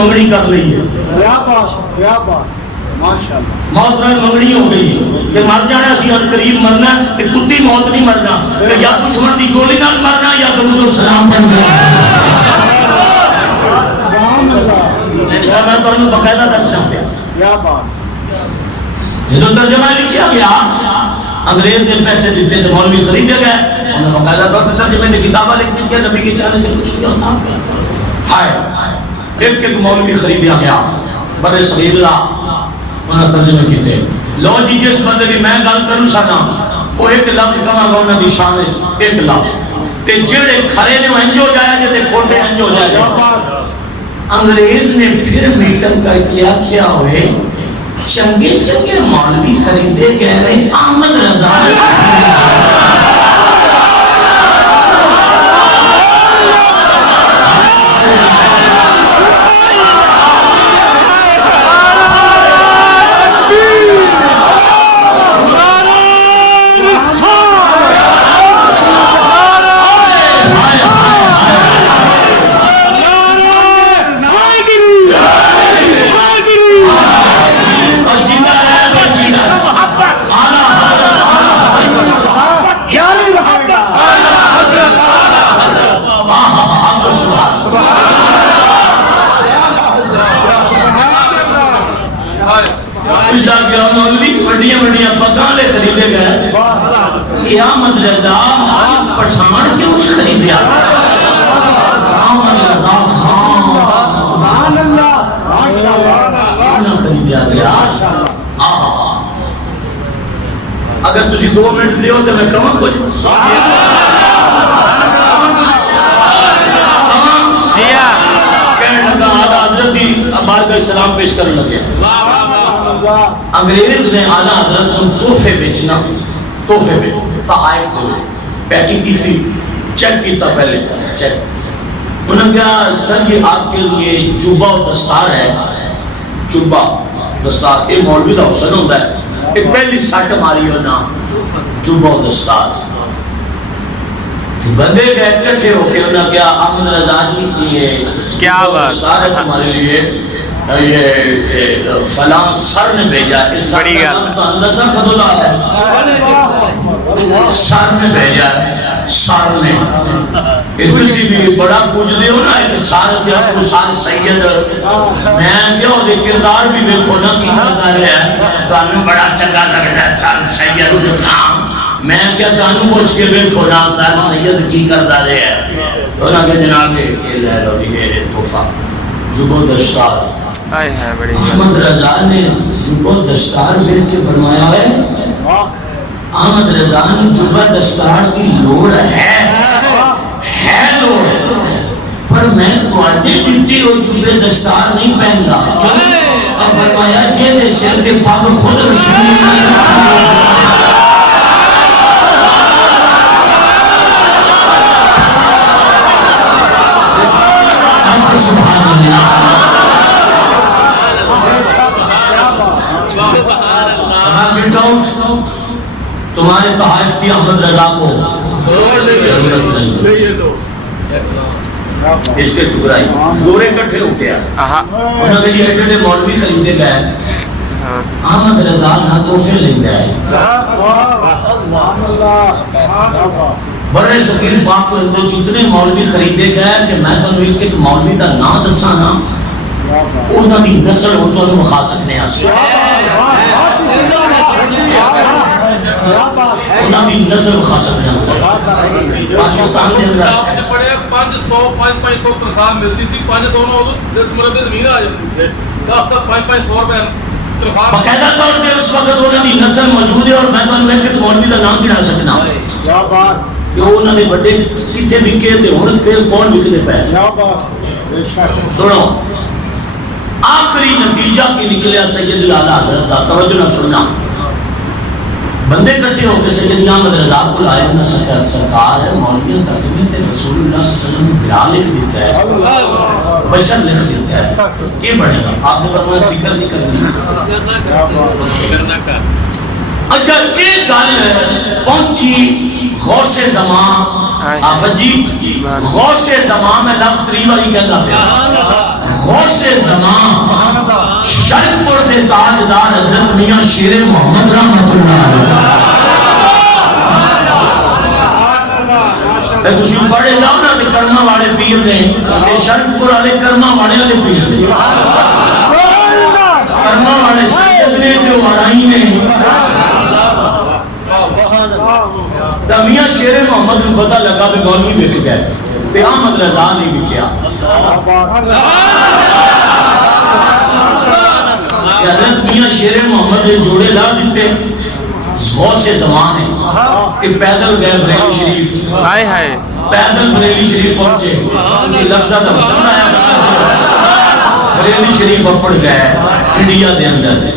منگنی کر لی ہے، موت نال منگنی ہو گئی کہ مر جانا سی اور قریب مرنا کہ کتی موت نہیں مرنا کہ یا دشمن دی گولی نال مرنا یا درود و سلام پڑھنا۔ میں تو باقاعدہ دسنا پیا جب ترجمہ لکھا گیا انگریز نے پیسے دیتے تھے مولوی خریدے گئے انہوں نے باقاعدہ طور پر ترجمے نے کتابیں لکھ دی نبی کے چاہنے سے کچھ نہیں ہوتا ہائے ایک مولوی خریدیا گیا بڑے صغیر اللہ انہوں نے ترجمے کیتے لو جی جس بندے بھی میں گل کروں سنا وہ ایک لفظ کما گا انہوں نے شان ایک لفظ تے جڑے کھڑے نے انج ہو جایا جے کھوٹے انج ہو جایا۔ انگریز نے پھر میٹنگ کا کیا ہوئے چنگے چنگے مولوی خریدے گئے رہے احمد رضا خریدے گئے احمد رضا پٹھان کیوں نہیں خریدیا احمد رضا خان خریدیا گیا۔ اگر تجھے 2 منٹ دیو تو میں کہوں کچھ کہنے لگا آدھا حضرت دی بار کا اسلام پیش کرنے لگے۔ انگریز نے آلہ حضرت کو تحفے بیچنا تحفے بیچ تحائف دو پیٹی کی تھی چیک کیتا پہلے چیک انہوں نے کہا سر یہ آپ کے لیے جوبہ و دستار ہے جوبہ دستار ایک مولوی کا حسن ہوتا ہے ایک پہلی سٹ ماری ہو نا جوبہ و دستار بندے گئے کٹھے ہو کے انہوں نے کہا احمد رضا جی یہ کیا بات سارے ہمارے لیے یہ فلاں سر نے بھیجا اس سر کا اندازہ کدولا ہے سر نے بھیجا سر نے کسی بھی بڑا پوچھ دے ہو نا ایک سر جب وہ سر سید میں کیا ہو دے کردار بھی بیکھو نا کی کردار ہے تو ہمیں بڑا چنگا لگ رہا ہے سر سید نام میں کیا سانو پوچھ کے بیکھو نا سر سید کی کردار ہے تو نا کہ جناب یہ لے لو یہ تحفہ جبو دستار احمد رضا نے جبہ دستار بیٹھ کے فرمایا ہے احمد رضا نے جبہ دستار کی لوڑ ہے لوڑ پر میں تواڈے دتی ہوئی جبہ دستار نہیں پہن گا اب فرمایا کہ سر کے پاک خود رسول اللہ سبحان اللہ تمہارے تحائف کی احمد رضا کو ضرورت نہیں اس کے ٹکرائی گورے کٹھے ہو گیا انہوں نے یہ ایڈے مولوی خریدے گئے احمد رضا نہ تحفے لے گئے بڑے صغیر پاک کو جتنے مولوی خریدے گئے کہ میں تو ایک مولوی کا نام دسا نا انہوں کی نسل ہو تو مخا سکنے ہیں انہوں کی نسل مخا سکنے ہیں پاکستان کے اندر 500 تنخواہ ملتی سی 500 نو 10 مرد زمین آ جاتی سی 500 روپے باقاعدہ طور پہ اس وقت انہوں کی نسل موجود ہے اور میں تو ایک مولوی کا نام گنا سکنا کہ انہوں نے بڑے کتنے وکے تھے ہوں کون وکتے پہ سنو آخری نتیجہ کی نکلیا سید الاعلیٰ حضرت کا توجہ نہ سننا بندے کچھے ہو کے سید احمد رضا کو لائے نہ سرکار ہے مولویوں تک تمہیں تے رسول اللہ صلی اللہ علیہ وسلم نے درا لکھ دیتا ہے بشر لکھ دیتا ہے یہ بڑھے گا آپ نے بس میں فکر نہیں کرنی اچھا ایک گل پہنچی غوث زمان آفت جی غوث زمان میں لفظ 3 باری کہتا پیا غوث زمان شرق پور کے تاجدار حضرت میاں شیر محمد رحمت اللہ علیہ تسی پڑھے جاؤ نا کہ کرما والے پیر نے کہ شرق پور والے کرما والے پیر نے کرما والے سید نے جو ورائی نے تو میاں شیر محمد کو پتہ لگا کہ مولوی بک گئے تے احمد رضا نہیں بکیا حضرت میاں شیر محمد نے جوڑے لا دیتے غوث زمان ہے کہ پیدل گئے بریلی شریف پیدل بریلی شریف پہنچے اسی لفظہ تھا سمجھایا بریلی شریف پڑھ گئے انڈیا دے اندر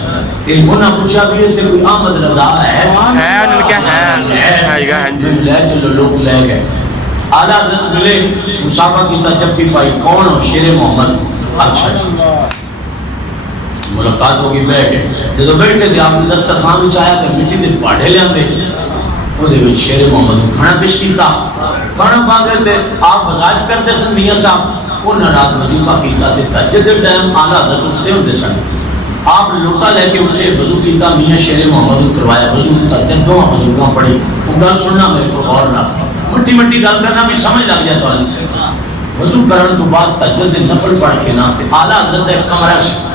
ایک ہونا پوچھا بھی ہے کہ کوئی احمد رضا ہے انہوں کیا ہے لے چلو لوگ لے گئے آدھا حضرت ملے مسافہ کی تجبی پائی کون ہو شیر محمد اچھا ملاقات ہوگی بیٹھے جب بیٹھے تھے آپ نے دسترخوان چاہیا کہ مٹی دے پاڑے لے آندے وہ دے شیر محمد کو کھانا پیش کیتا کھانا پاگے تھے آپ وظائف کرتے سن میاں صاحب انہوں نے رات وظیفہ کیتا دیتا جدے ٹائم آلہ حضرت اٹھتے ہوتے سن آپ لوٹا لے کے اٹھے وضو کیتا میاں شیر محمد کو کروایا وضو کیتا جب دو بزرگاں پڑھی وہ گل سننا میرے کو غور نہ مٹی مٹی گل کرنا بھی سمجھ لگ جائے تو وضو کرن تو بعد تہجد نفل پڑھ کے نہ آلہ حضرت ایک کمرہ سے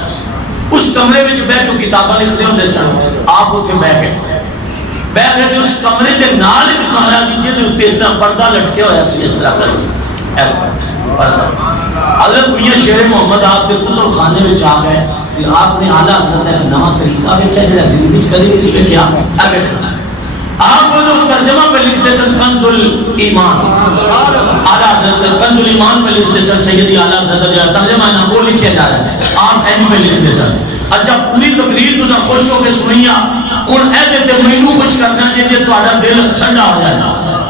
اس کمرے میں بیٹھ تو کتاباں لکھتے ہوتے سن آپ اتنے بیٹھ گئے تو اس کمرے کے نال ایک کمرہ جس کے اس طرح پردہ لٹکے ہوا ہے اس طرح کر کے ایسا پردہ حضرت میاں شیر محمد آپ کے کتب خانے میں آ گئے کہ آپ نے اعلیٰ حضرت ایک نواں طریقہ دیکھا جو زندگی کبھی کسی میں کیا آپ وہ ترجمہ پہ لکھتے سن کنز الایمان اعلیٰ حضرت کنز الایمان پہ لکھتے سن سیدی اعلیٰ حضرت ترجمہ نہ وہ لکھے جا رہا ہے آپ این پہ لکھتے سن اچھا پوری تقریر تو خوش ہو کے سنیا ان اہدے تے مینو خوش کرنا چاہیے تو آدھا دل ٹھنڈا ہو جائے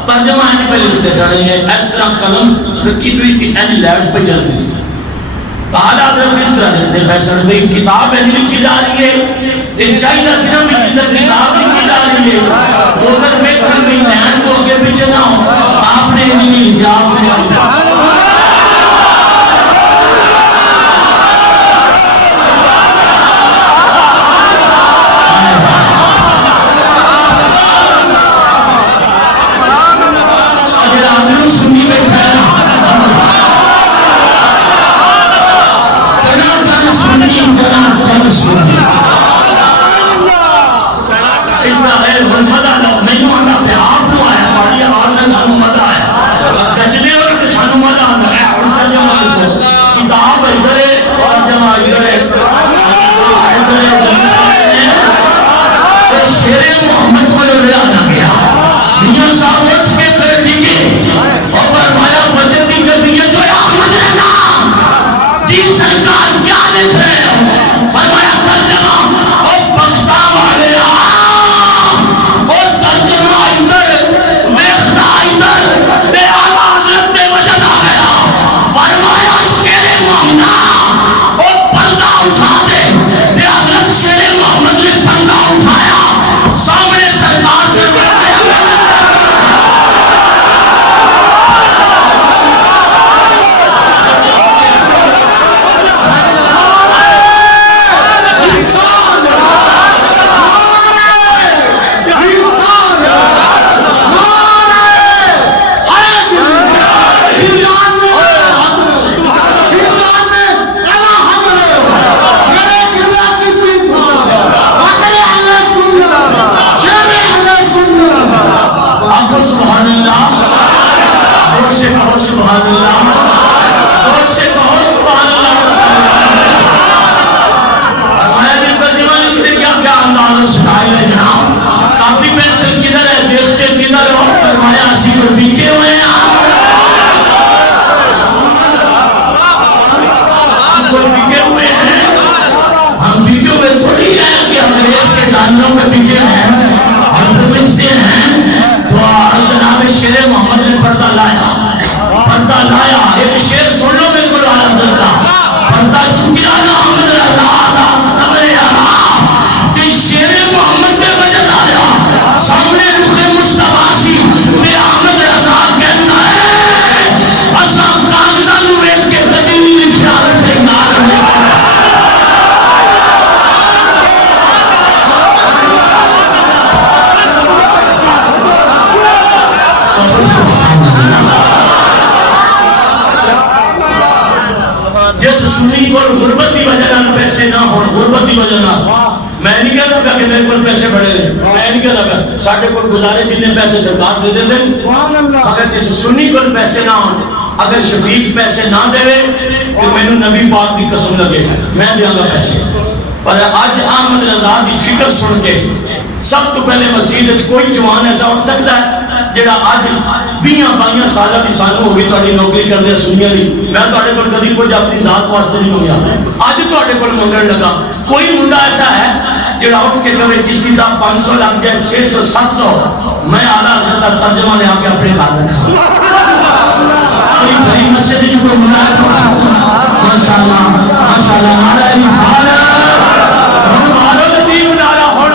ترجمہ این پہ لکھتے سن اس طرح قلم رکھی ہوئی تھی این لیٹ پہ جلدی سے اعلیٰ حضرت اس طرح لکھتے فیصل بھائی کتاب این لکھی جا رہی ہے کہ چاہیے صرف بھی جدر کتاب لکھی جا رہی ہے وہ اگر میں کر بھی بہن کو اگے پیچھے نہ ہو آپ نے نہیں لکھا آپ نے سنی کو غربت کی وجہ نال پیسے نہ ہو، غربت کی وجہ نال میں نہیں کہتا کہ میرے کو پیسے بڑے رہے، میں نہیں کہتا ساڈے کو گزارے جتنے پیسے سرکار دے دے، اگر جس سنی کو پیسے نہ ہو، اگر شفیق پیسے نہ دے تو مینوں نبی پاک کی قسم لگے میں دیاں گا پیسے۔ پر اج احمد رضا کی فکر سن کے سب تو پہلے مسجد کوئی جوان ایسا ہو سکتا ہے جڑا اج 20-22 سال کی سانو ہو گئی تہاڈی نوکری کردے سنیاں دی، میں تہاڈے کول کبھی کچھ اپنی ذات واسطے نہیں منگیا، اج تہاڈے کول منگن لگا۔ کوئی منڈا ایسا ہے جڑا اٹھ کے کہے چشتی صاحب 500 لگ جائے 600 700 میں اعلیٰ حضرت کا ترجمہ لے آ کے اپنے گھر رکھا۔ کوئی بڑی مسجد جو کوئی منڈا ایسا ماشاءاللہ ماشاءاللہ نعرہ رسالت ہن مارو ندی نعرہ ہن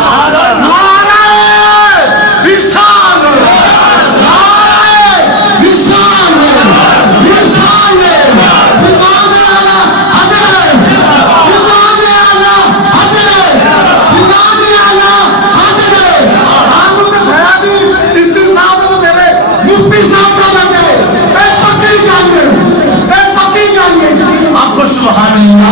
مارو نعرہ رسالت سبحان اللہ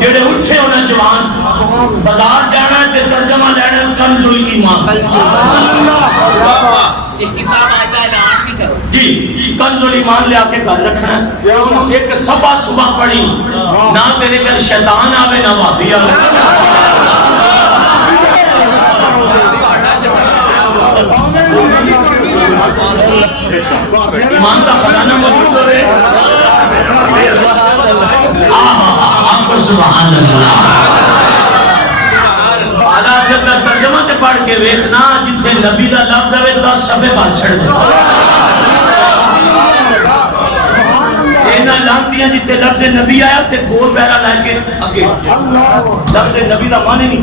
جڑے اٹھے ہونا جوان بازار جانا ہے تے ترجمہ لینا کنز الایمان چشتی صاحب آج کا اعلان بھی کرو جی کنز الایمان لے آ کے گھر رکھنا ہے ایک صبح پڑھی نہ تیرے گھر شیطان آوے نہ بھابی آوے ایمان کا خزانہ موجود ہوئے آپ کو سبحان اللہ اعلیٰ حضرت کا ترجمہ تے پڑھ کے ویکھنا جتنے نبی دا لفظ ہے 10 صفحے بعد چھڑ دے اینا لانتیاں جتنے لفظ نبی آیا تے گول پیرا لائے کے اگے لفظ نبی دا معنی نہیں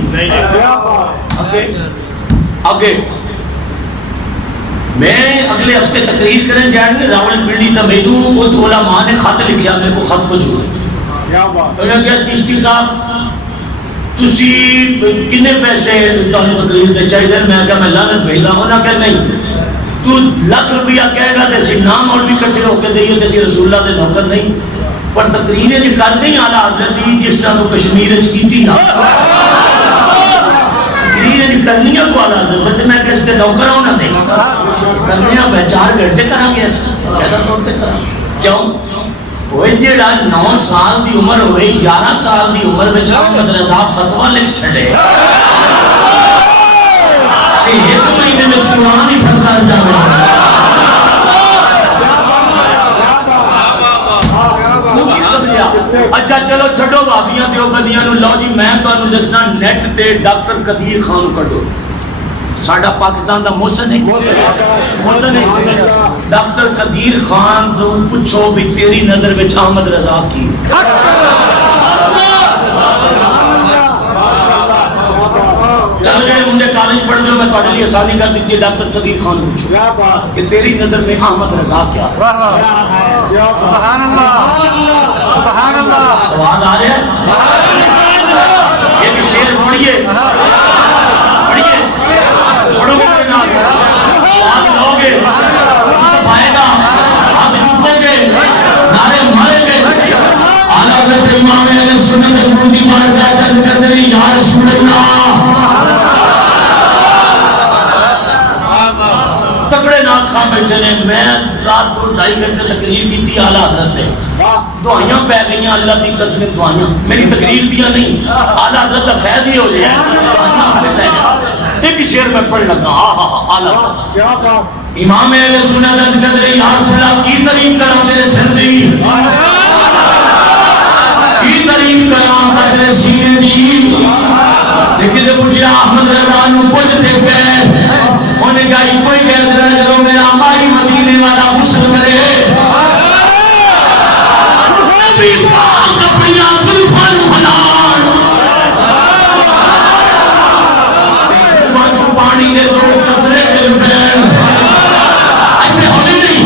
اگے میں اگلے ہفتے تقریر کریں جائیں گے راول پنڈی تا مینوں وہ تھوڑا ماں نے خط لکھیا میرے کو خط موجود انہوں نے کہا چشتی صاحب تسی کنے پیسے تقریر دے چاہیے میں کہا میں لعنت بھیجا انہوں نے کہا نہیں تو لاکھ روپیہ کہے گا تے نام اور بھی کٹھے ہو کے دئیے تے رسول اللہ دے نوکر نہیں پر تقریریں جو کر دیں اعلیٰ حضرت دی جس طرح تو کشمیر وچ کیتی نا کرنی ہے کو آلہ حضرت میں کس کے نوکر ہونا دے کرنی ہے 4 گھنٹے کریں گے زیادہ طورتے کریں کیوں؟ وہ جیڑا 9 سال دی عمر ہوئی 11 سال دی عمر میں احمد رضا فتوہ لکھ چھڑے ایک مہینے میں قرآن ہی پھنسار جاوے اچھا چلو چھڑو بابیاں دیو بدیاں نو لو جی میں تو انہوں جسنا نیٹ تے ڈاکٹر قدیر خان کڑو ساڑھا پاکستان دا محسن ہے ڈاکٹر قدیر خان دو پوچھو بھی تیری نظر وچ احمد رضا کی چلو جائے منڈے کالج پڑھ جو میں توڑے لیے آسانی کر دیجئے ڈاکٹر قدیر خان پوچھو کہ تیری نظر میں احمد رضا کیا سبحان اللہ سبحان اللہ سوال آ رہے ہیں یہ بھی شیر پڑھئے پڑھو گے نام سوال لو گے پائے گا آپ چھپو گے نعرے مارے گے اعلیٰ حضرت امام اہل سنت مودی بارگاہ جل قدری یا رسول اللہ تکڑے نام خواہ بیٹھے نے میں رات 2-2.5 گھنٹے تقریر کی تھی اعلیٰ حضرت نے دعائیاں پہ گئیاں اللہ کی قسم دعائیاں میری تقریر دیا نہیں اعلیٰ حضرت کا فیض ہی ہو جائے ایک شعر میں پڑھ لگا اعلیٰ امام اہل سنت قدر یا رسول اللہ کی ترین کرام تیرے سر دی کی ترین کرام تیرے سینے دی لیکن سے پوچھا احمد رضا نو کچھ دیکھ گئے انہیں کہا یہ کوئی کہہ رہا ہے جو میرا مائی مدینے والا غسل کرے نبی پاک اپنی زلفان حلال پانی نے دو قطرے دل پین ایسے ہونے نہیں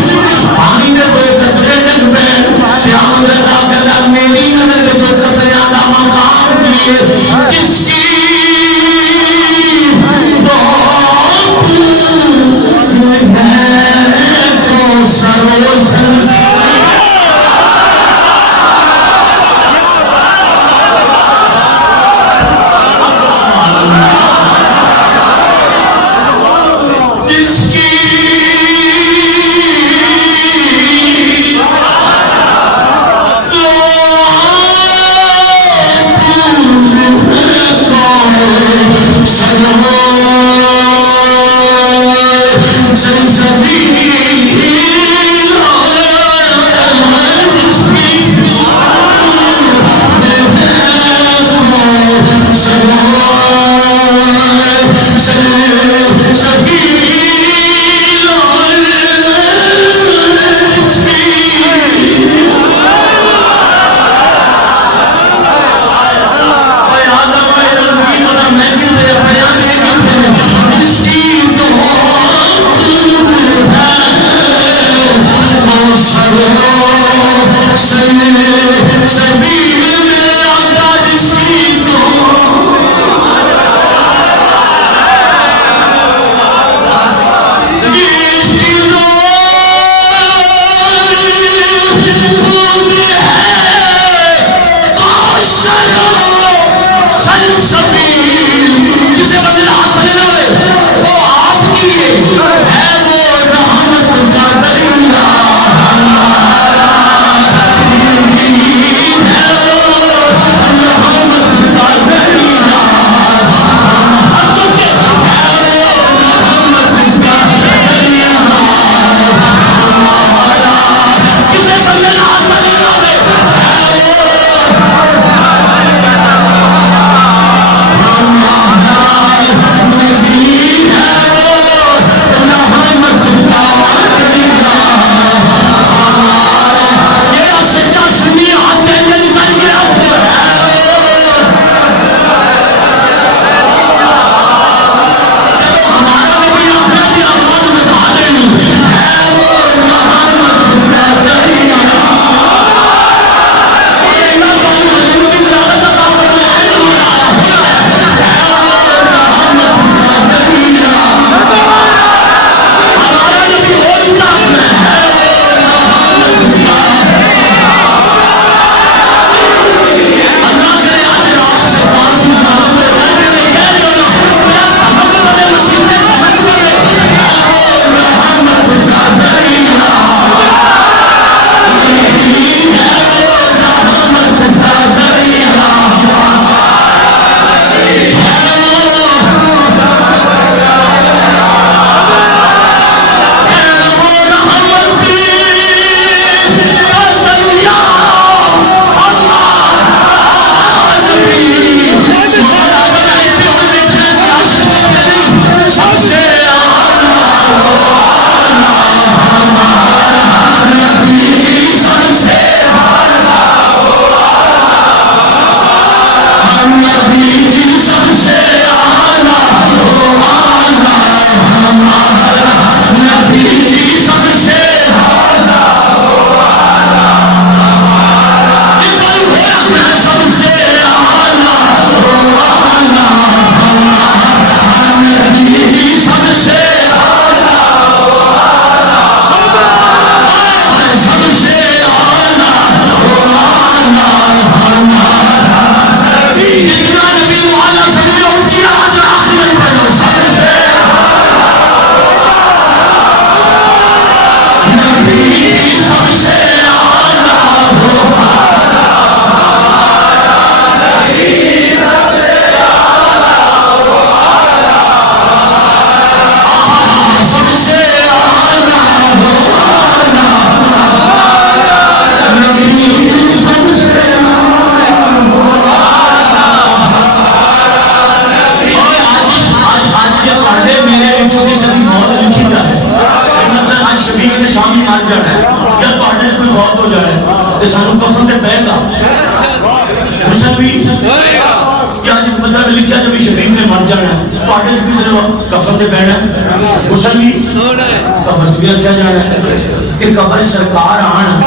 قبر سرکار آن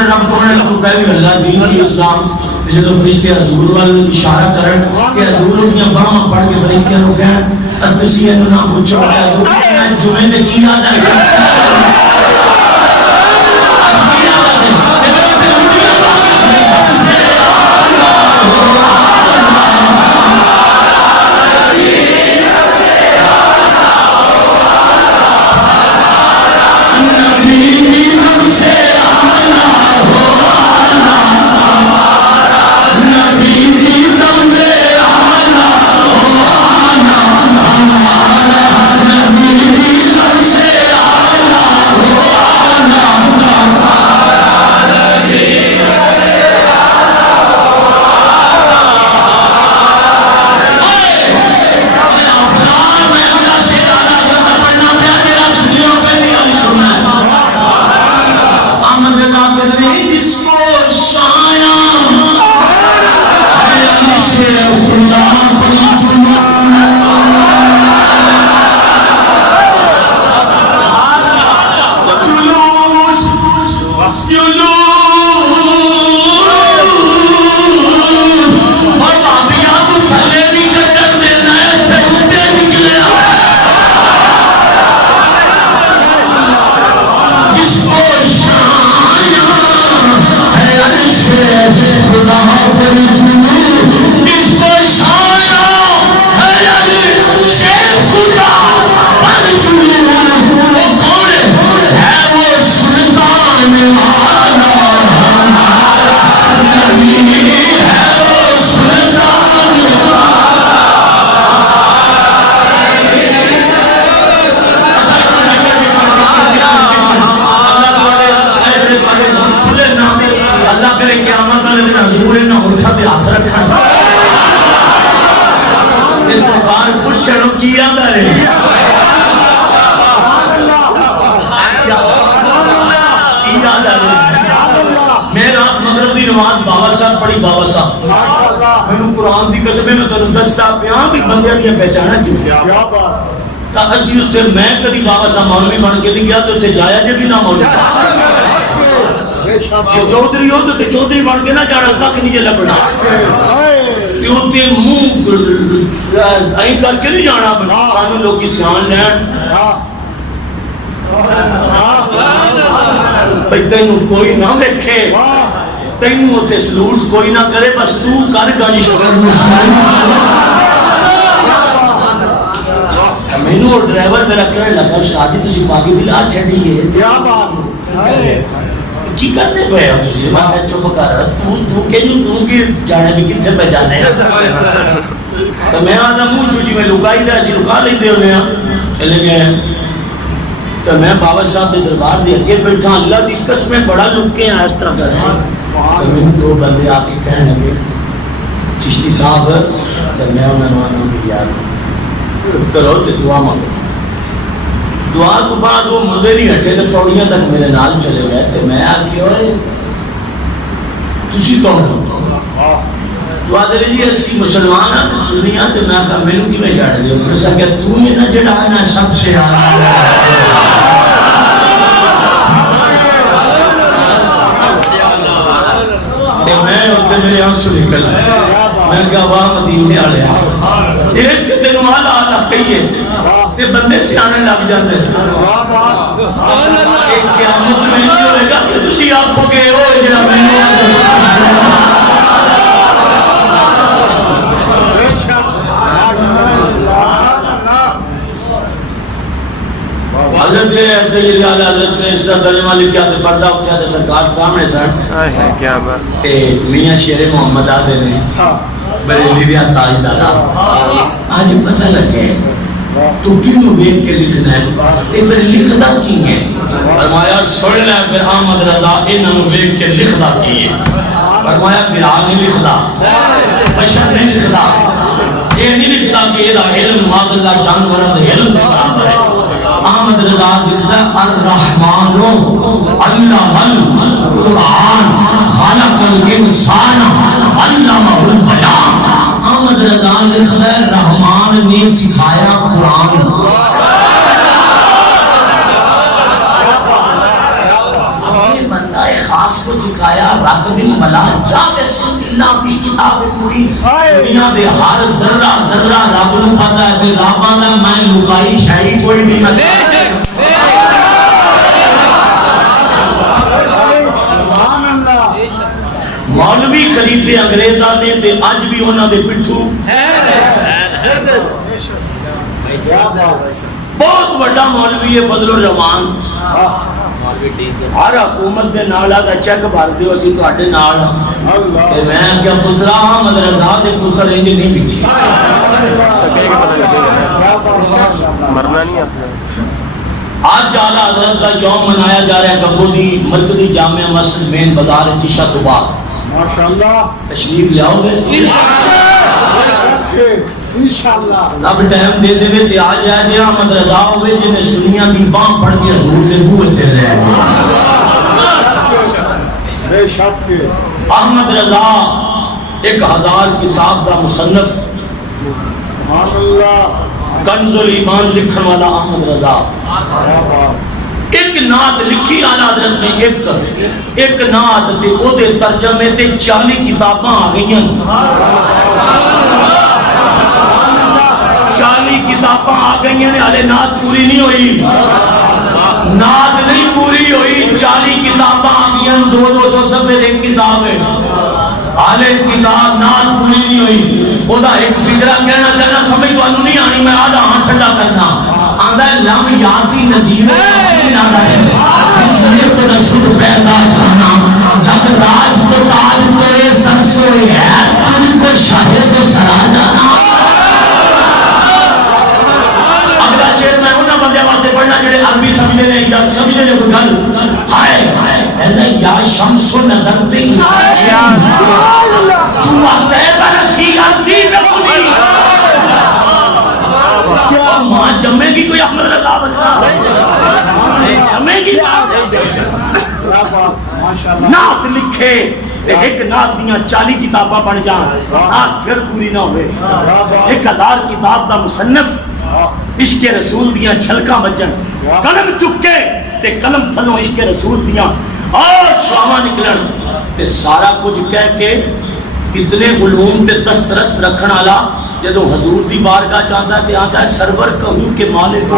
رب کو کہے بھی اللہ دین کی اسلام جب فرشتے حضور وال اشارہ کرن کہ حضور انہی باہاں پڑھ کے فرشتیاں رو کہن اتسی ہے نظام پوچھو حضور جمعے دے کی آدھا ہے سے ضرور ہے نہ اٹھا پہ ہاتھ رکھنا اس سرکار پوچھنو کیا کرے کیا کرے میں رات مغرب دی نماز بابا صاحب پڑھی بابا صاحب میں قرآن دی قسم میں تنوں دستا پیاں بھی بندیاں دیا پہچانا کیا تا اسی اتھے میں کدی بابا صاحب مولوی بن کے نہیں گیا تو اتھے جایا جب بھی نہ مولوی چودھری ہو تو چودھری بن کے نہ جانا کک نہیں جے لبڑا اتھے منہ این کر کے نہیں جانا سانو لوگ کی سیان لین بھئی تینوں کوئی نہ دیکھے تینوں تے سلوٹ کوئی نہ کرے بس تو کر گا شکر میں نے ڈرائیور میرا کہنے لگا شادی تسی باقی دلا چھڑی ہے کی کرنے گئے ہو تجھے میں چپ کر تو کہ جانے بھی کس سے پہچانے تو میں آدھا منہ شو جی میں لکائی دیا اسی لکا لیں دے ہوئے چلے گئے تو میں بابا صاحب کے دربار دے اگے بیٹھا اللہ دی قسمیں بڑا لکے ہیں اس طرح کر رہے ہیں تو میں دو بندے آ کے کہنے لگے چشتی صاحب تو میں انہوں نے آنے یار کرو تو دعا مانگو دعا کو بعد وہ مندے نہیں ہٹے تو پوڑیاں تک میرے نال چلے گئے تو میں آگے ہوئے تسی کون ہو دعا دے رہی ہے اسی مسلمان ہیں سنیاں تو میں کہا میں نے کی میں جاڑ دے ہوں کہا کہ تو یہ نہ جڑا ہے نا سب سے میں ہوتے میرے آنسو نکل میں کہا واہ مدینے آلے ایک دن والا آلہ کہیے تے بندے سے آنے لگ جاتے ہیں ایک قیامت میں نہیں ہوئے گا کہ تسی آنکھوں کے ہوئے جنہا میں نے حضرت ایسے یہ جالا حضرت سے اس طرح دلے والی کیا تے پردہ اٹھا تے سرکار سامنے سن تے میاں شیر محمد آدھے نے میرے لیویا تاج دارا آج پتہ لگے تو کیوں بیٹ کے لکھنا ہے تے پھر لکھنا کی ہے فرمایا سن لے پھر احمد رضا انہوں بیٹ کے لکھنا کی ہے فرمایا برا نہیں لکھنا بشر نہیں لکھنا یہ نہیں لکھتا کہ یہ علم معاذ اللہ جانورہ دے علم کتاب ہے احمد رضا لکھتا الرحمن علم القرآن خالق الانسان علمہ البیان احمد رضا لکھتا ہے رحمان نے سکھایا قرآن اپنے بندہ خاص کو سکھایا راکب الملا یا بسم اللہ فی کتاب مبین دنیا دے ہر ذرہ ذرہ رب نو پتہ ہے کہ رب دا میں لکائی شاہی کوئی نہیں مولوی خریدے انگریزاں نے تے اج بھی انہاں دے پٹھو بہت بڑا مولوی ہے فضل الرحمان ہر حکومت دے نال دا چیک بھر دیو اسی تواڈے نال تے میں کیا پترا احمد رضا دے پتر انج نہیں بکی مرنا نہیں آج اعلیٰ حضرت کا یوم منایا جا رہا ہے گبو دی مرکزی جامعہ مسجد مین بازار چیشہ تو بعد ماشاءاللہ تشریف لے آؤ گے انشاءاللہ اب ٹائم دے دے تے آ جائے جی احمد رضا ہوئے جنہیں سنیاں دی باں پڑھ کے حضور دے بوئے تے رہے بے شک احمد رضا 1000 کتاب کا مصنف کنز الایمان لکھن والا احمد رضا ایک نعت لکھی اعلیٰ حضرت نے ایک نعت تے او دے ترجمے تے 40 کتاباں آ گئی ہیں 40 کتاباں آ گئی ہیں حالے نعت پوری نہیں ہوئی نعت نہیں پوری ہوئی 40 کتاباں آ گئی ہیں 200 صفحے ایک کتاب ہے حالے کتاب نعت پوری نہیں ہوئی او دا ایک فکرہ کہنا چاہنا سمجھ بانو نہیں آنی میں آدھا ہاں چھڑا کرنا آندھا ہے لم یادی نظیر آندھا ہے اس لیت نشد پیدا جانا جب راج تو تاج تیرے سر سوئے ہے تجھ کو شاہد تو سرا جانا اگلا شیر میں انہا بندے واسطے پڑھنا جڑے عربی سمجھے نہیں یا سمجھے نہیں کوئی گل ہائے کہنا یا شمس و نظر تی چوہ تیبہ رسی عزی نکلی ماں جمعے گی کوئی احمد رضا بنتا جمعے گی نعت لکھے ایک نعت دیاں 40 کتابہ بن جان نعت پھر پوری نہ ہوئے 1000 کتاب دا مصنف عشق رسول دیاں چھلکاں بجن قلم چکے تے قلم تھلوں عشق رسول دیاں اور شعواں نکلن تے سارا کچھ کہہ کے اتنے علوم تے دسترست رکھن والا جدو حضور دی بارگاہ چاہتا ہے کہ آتا ہے سرور کہوں کہ مالک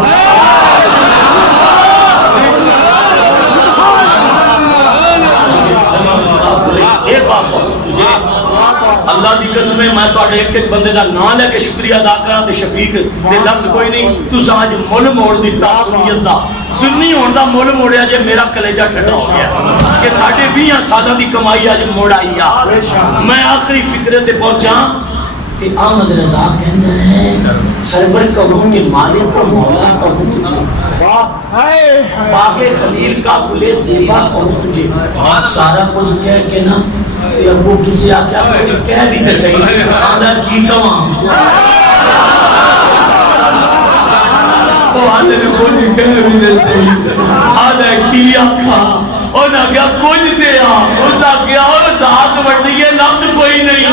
اللہ دی قسم ہے میں تو ایک ایک بندے دا نام لے کے شکریہ ادا کرا تے شفیق تے لفظ کوئی نہیں تو ساج مول موڑ دیتا سنیت دا سنی ہون دا مول موڑیا جے میرا کلیجہ ٹھنڈا ہو گیا کہ ساڑھے 20 سالوں دی کمائی آج موڑ آئی میں آخری فکرے تے پہنچا کہ احمد رضا کہنا ہے سرور کہوں کہ مالک کو مولا کہوں تجھے باغ خلیل کا گلے زیبا کہوں تجھے سارا کچھ کہہ کے نا ابو کسی آکیا کہہ بھی تے صحیح آدھا کی کہاں وہ آدھے میں کوئی کہہ بھی تے صحیح آدھا کی آکھا انہا کیا کچھ دیا اس آکیا اس ہاتھ بڑھنی ہے لفظ کوئی نہیں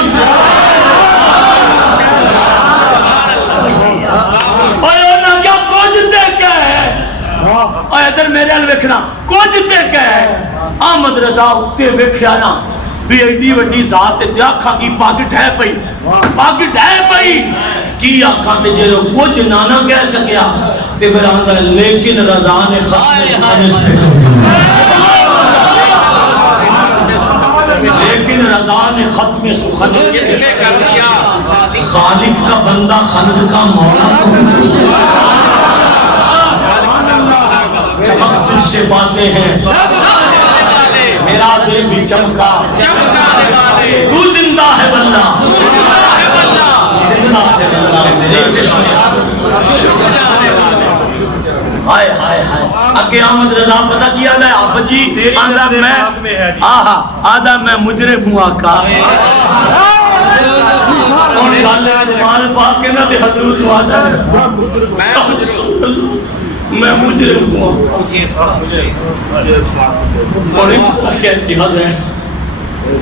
اور انہا کیا کچھ دیکھا ہے اور ادھر میرے حال ویکھنا کچھ دیکھا ہے احمد رضا اتے ویکھیا نا بھی ایڈی وڈی ذات تے آکھاں کی پاگ ڈھے پئی کی آکھاں تے جے کچھ نانا کہہ سکیا تے پھر آندا لیکن رضا نے ختم سخن اس میں کر دیا خالق کا بندہ خلق کا مولا چمک تجھ سے باتیں ہیں میرا دل بھی چمکا تو زندہ ہے بندہ زندہ ہے بندہ میرے چشمے ہائے ہائے ہائے اکے احمد رضا پتہ کیا ہے آفت جی آدھا میں مجرم ہوں آقا اور گالے مال پاک کے نا دے حضرت وعدہ ہے میں مجرم ہوں اور اس طرح کیا اتحاد ہے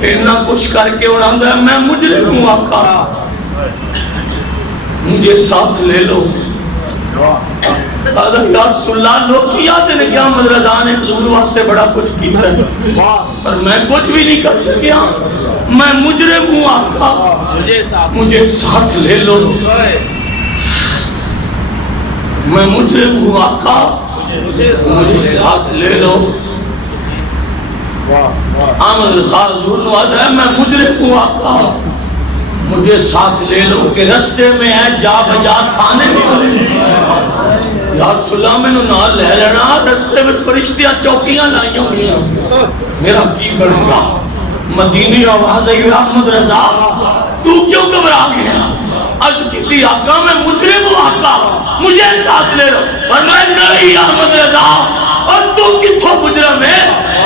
اتنا کچھ کر کے اڑاندہ ہے میں مجرم ہوں آقا مجھے ساتھ لے لو حضرت یا رسول اللہ لوگ کی یاد ہے کہ احمد رضا نے حضور واسطے بڑا کچھ کیا ہے پر میں کچھ بھی نہیں کر سکیا میں مجرم ہوں آقا مجھے ساتھ لے لو میں مجرم ہوں آقا مجھے ساتھ لے لو احمد رضا حضور نواز ہے میں مجرم ہوں آقا مجھے ساتھ لے لو کہ رستے میں ہے جا بجا تھانے میں ہوئے یا رسول اللہ میں نہ لے لینا رستے میں فرشتیاں چوکیاں لائیں ہوئی میرا کی بڑھ گا مدینی آواز ہے احمد رضا تو کیوں گھبرا گیا عرض کی آقا میں مجرم ہوں آقا مجھے ساتھ لے لو فرمایا نہیں احمد رضا اور تو کتھوں مجرم ہے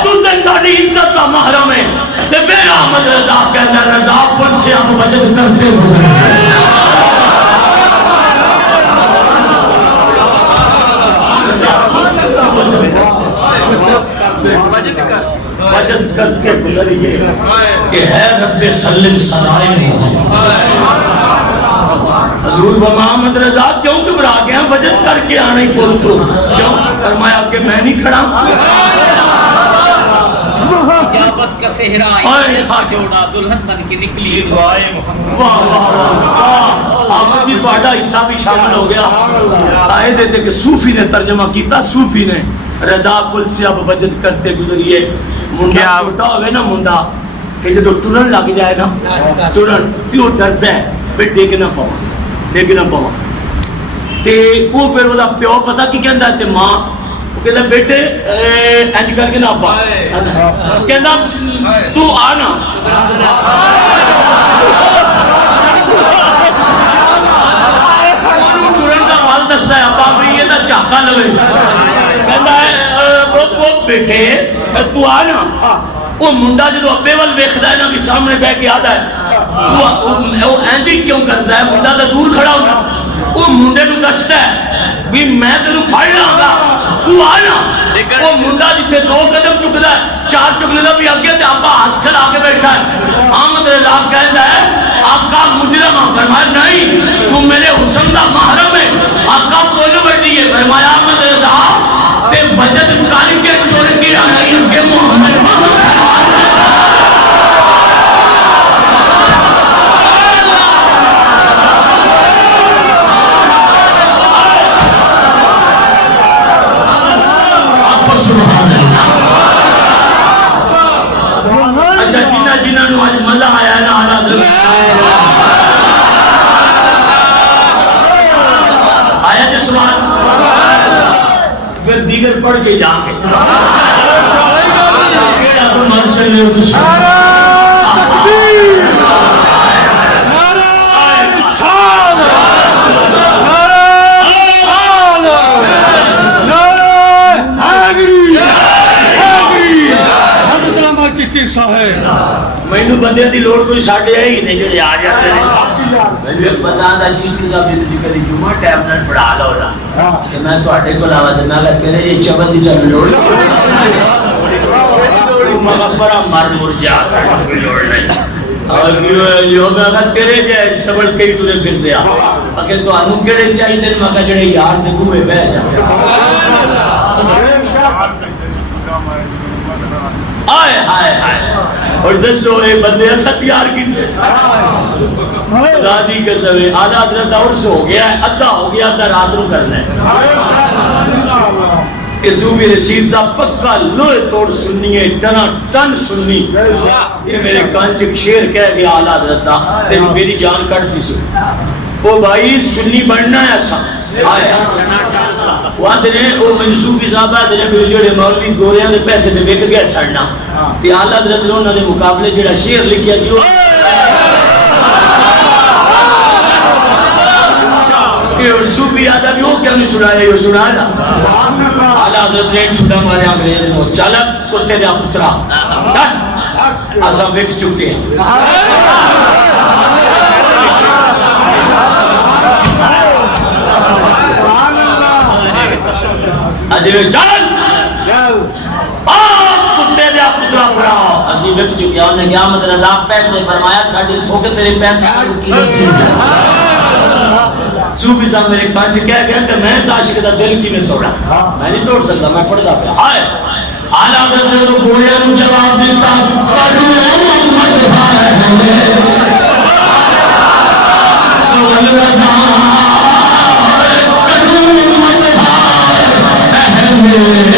تو تے ساڑی عزت کا محرم ہے تے میرا احمد رضا کہنا رضا پن سے ہم بچت کرتے بچت کرتے گزریے کہ ہے رب سلم سرائے حضور محمد رضا کیوں گھبرا گیا بچت کر کے آنے بول تو کیوں فرمایا کہ میں نہیں کھڑا اجابت کا صحرا ایسا جوڑا دلہن بن کے نکلی دعائے محمد واہ واہ واہ آپ بھی بڑا حصہ بھی شامل ہو گیا آئے دیتے کہ صوفی نے ترجمہ کیتا صوفی نے رضا کل سے اب بچت کرتے گزریے منڈا چھوٹا ہوئے نا منڈا کہ جب ٹرن لگ جائے نا ٹرن کیوں ڈرتا ہے پھر دیکھنا پاؤں تے وہ پھر وہ پیو پتا کی کہندا ہے تے ماں وہ کہتا بیٹے انج کر کے نا ابا کہندا تو آنا ٹرن دا حال دستا ہے ابا بھی یہ جھاکا لوے کہندا ہے وہ بیٹے تو آ نا وہ منڈا جدو ابے وال ویکھدا ہے نا کہ سامنے بیٹھ کے آدا ہے وہ اینجی کیوں کرتا ہے منڈا تو دور کھڑا ہوتا وہ منڈے نو دستا ہے بھی میں تینوں پھڑ لاں گا تو آ نا وہ منڈا جتھے 2 قدم چکدا ہے 4 چکنے دا بھی اگے تے آپا ہاتھ کھلا کے بیٹھا ہے احمد رضا کہندا ہے آقا مجرم فرمایا نہیں تو میرے حسن دا محرم ہے آقا کون بڑی ہے فرمایا احمد رضا تے بجت کر کے ٹر کے آئی کہ محمد دیگر پڑھ کے جائیں گے مینوں بندے دی لوڑ کوئی ساڈے ہے ہی نہیں جڑے آ جاتے ہیں مینوں ایک بندہ آندا چشتی صاحب جی کدی جمعہ ٹائم نال پڑھا لو نا کہ میں تواڈے کول آواں تے نال تیرے جی چبن دی چل لوڑ مغفرہ مر جا کوئی لوڑ نہیں اور جو میں اگر تیرے جے چبل کئی تورے پھر دیا اگر تانوں کیڑے چاہیے میں کہ جڑے یار دے بوئے بیٹھ جاندے آئے ہائے ہائے اور دسو اے بندے ایسا تیار کیتے خدا دی قسم ہے آدھا حضرت اور سے ہو گیا ہے ادھا ہو گیا ادھا رات رو کرنا ہے کہ زوبی رشید صاحب پکا لوہے توڑ سننی ہے ٹنا ٹن سننی یہ میرے کانچ ایک شیر کہہ گیا آدھا حضرت دا تیری میری جان کٹتی سو وہ بھائی سننی بڑھنا ہے ایسا وہاں دینے وہ منصوبی صاحب ہے دینے بھی جوڑے مولوی گوریاں دے پیسے دے بیک گیا چھڑنا تی آلہ حضرت نے انہوں نے مقابلے جڑا شیر لکھیا جو یہ منصوبی آدھا بھی وہ کیا نہیں چھڑا ہے یہ چھڑا ہے آلہ حضرت نے چھڑا مارے انگریز کو چلک کتے دیا پترا ایسا ویک چکے ہیں اجھے چل کتے دیا پترا پڑھاؤ اسی وقت چکے ہیں انہیں کیا مدر اللہ پیسے فرمایا ساڑھے تھوکے تیرے پیسے کی رکھی صوفی صاحب میرے کانچ کہہ گیا کہ میں اس عاشق دا دل کی میں توڑا میں نہیں توڑ سکتا میں پڑھتا پیا آئے آلہ حضرت نے تو گوڑیا نو جواب دیتا قدوم مدھائے ہمیں اول رضا قدوم مدھائے ہمیں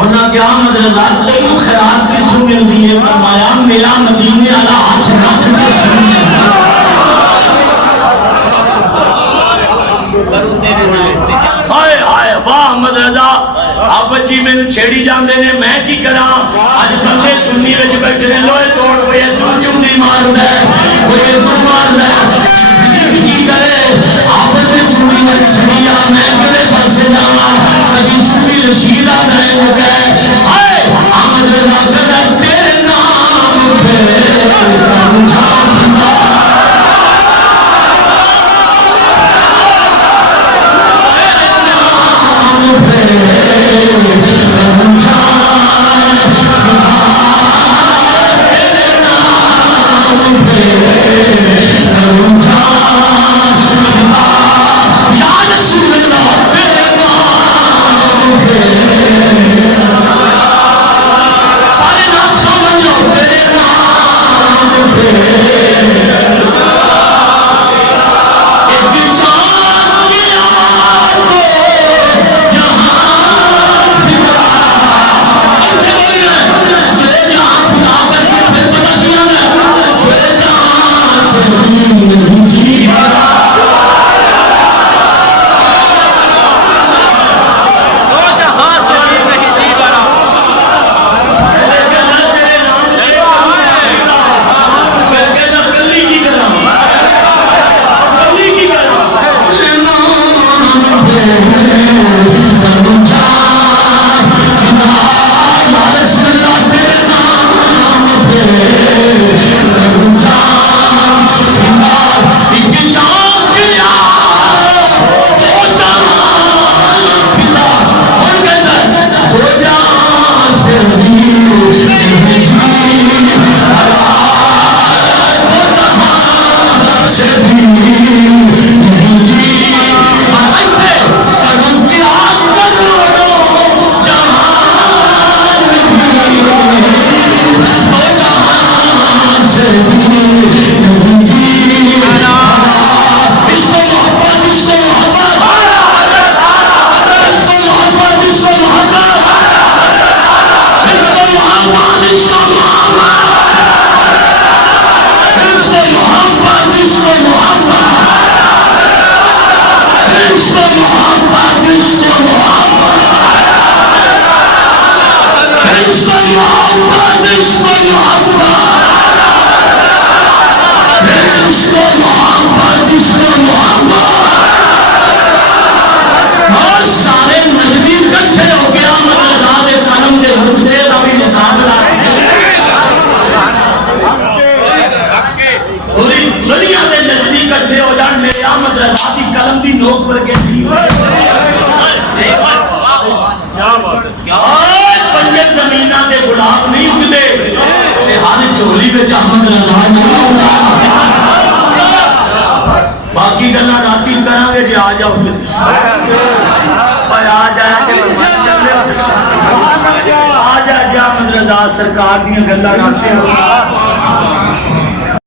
انہاں کیا مدرسہ تینوں خیرات کتوں ملتی ہے؟ فرمایا میرا مدینے والا ہاتھ رکھ کے سینے ہائے ہائے واہ مدرسہ آپ جی میں چھیڑی جاندے نے میں کی کراں اج بندے سنی وچ بیٹھے نے لوہے توڑ کوئی تو چونی ماردا ہے کوئی تو ماردا ہے کی کرے آپ نے چونی میں چھڑیا میں کرے پاسے جاواں کبھی سنی رشید آ رہے ہو گئے ہائے احمد رضا قدر تیرے نام پہ سمجھا زندہ باقی گلا راتی کریں گے جی آ جاؤ آ جا جا مدرسہ سرکار دیا گلا راتی